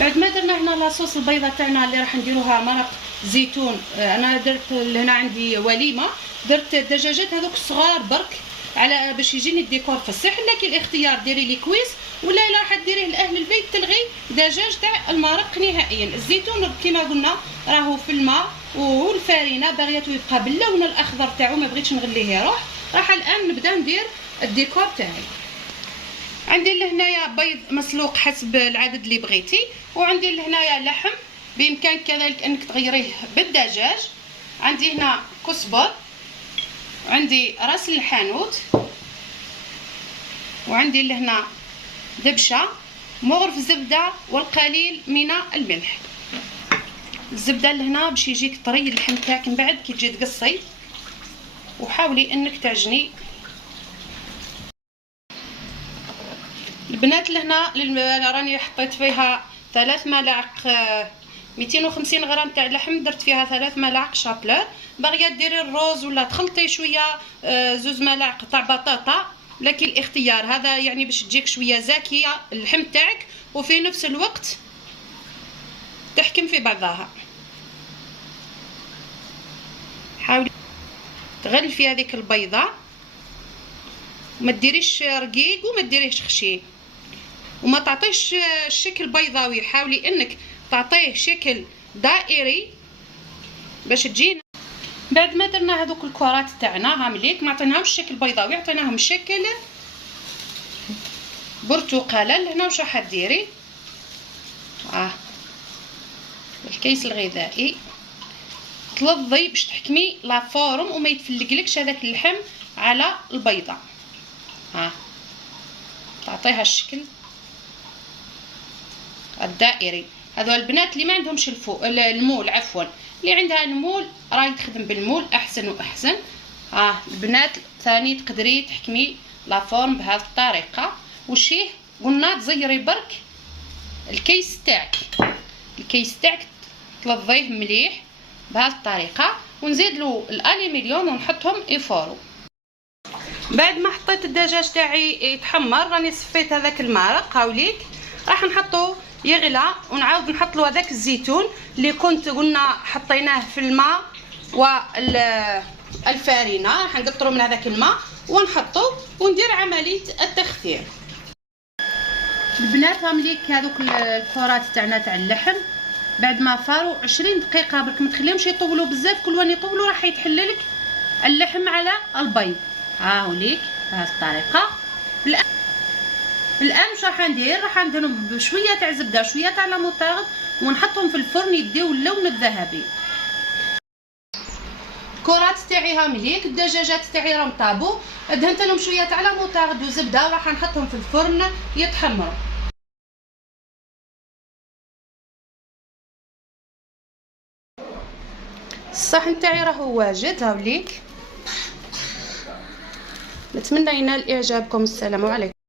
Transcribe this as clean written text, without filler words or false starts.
بعد ما درنا هنا لاصوص البيضه تاعنا اللي راح نديروها مرق زيتون. انا درت هنا عندي وليمه، درت الدجاجات هذوك الصغار برك على باش يجيني الديكور فسيح، لكن الاختيار ديري لي كويس ولا الا راح ديريه لاهل البيت تلغي دجاج تاع المرق نهائيا. الزيتون كما قلنا راهو في الماء والفارينه باغياتو يبقى باللون الاخضر تاعو، ما بغيتش نغليه يروح. راح الان نبدا ندير الديكور تاعي. عندي لهنايا بيض مسلوق حسب العدد اللي بغيتي، وعندي لهنايا لحم بامكانك كذلك انك تغيريه بالدجاج. عندي هنا كزبر، وعندي راس الحانوت، وعندي لهنا دبشه، مغرف زبده، والقليل من الملح. الزبده لهنا باش يجيك طري اللحم تاعك من بعد كي تجي تقصي، وحاولي انك تعجني. البنات لهنا راني حطيت فيها 3 ملاعق 250 غرام تاع لحم، درت فيها 3 ملاعق شابلور. باغيه ديري الروز ولا تخلطي شويه 2 ملاعق تاع بطاطا، لكن الاختيار هذا يعني باش تجيك شويه زاكيه اللحم تاعك وفي نفس الوقت تحكم في بعضها. حاولي تغلفي هذيك البيضه، وما ديريش رقيق وما ديريش خشين، وما تعطيش الشكل بيضاوي، حاولي انك تعطيه شكل دائري باش تجينا. بعد ما درنا هذوك الكرات تاعنا هامليك، ما عطيناهمش الشكل بيضاوي، عطيناهم شكل برتقاله. لهنا واش راح ديري الكيس الغذائي تلظي باش تحكمي لا فورم وما يتفلقلكش هذاك اللحم على البيضه. تعطيها الشكل الدائري. هذو البنات اللي ما عندهمش المول، عفوا اللي عندها المول راهي تخدم بالمول احسن واحسن. البنات ثاني تقدري تحكمي لا فورم بهذه الطريقه. وشيه قلنا تزيري برك الكيس تاعك، تلظيه مليح بهذه الطريقه، ونزيد له الالومنيوم ونحطهم يفورو. بعد ما حطيت الدجاج تاعي يتحمر راني صفيت هذاك المرق هاوليك، راح نحطو يغلى ونعاود نحط له هذاك الزيتون اللي كنت قلنا حطيناه في الماء والفارينه. راح نقطرو من هذاك الماء ونحطو وندير عمليه التخثير. البنات هامليك هذوك الكرات تاعنا تاع اللحم بعد ما فاروا 20 دقيقه برك، ما تخليهمش يطولوا بزاف، كل وين يطولوا راح يتحللك اللحم على البيض. هاوليك بهذه الطريقه. الان واش راح ندير؟ راح نديرهم بشويه تاع زبده شويه تاع لا موطارد ونحطهم في الفرن يديو اللون الذهبي. الكرات تاعي هامليك، الدجاجات تاعي راهم طابو، دهنت لهم شويه تاع لا موطارد وزبده وراح نحطهم في الفرن يتحمروا. الصحن تاعي راهو واجد هاوليك. نتمنى ينال اعجابكم. السلام عليكم.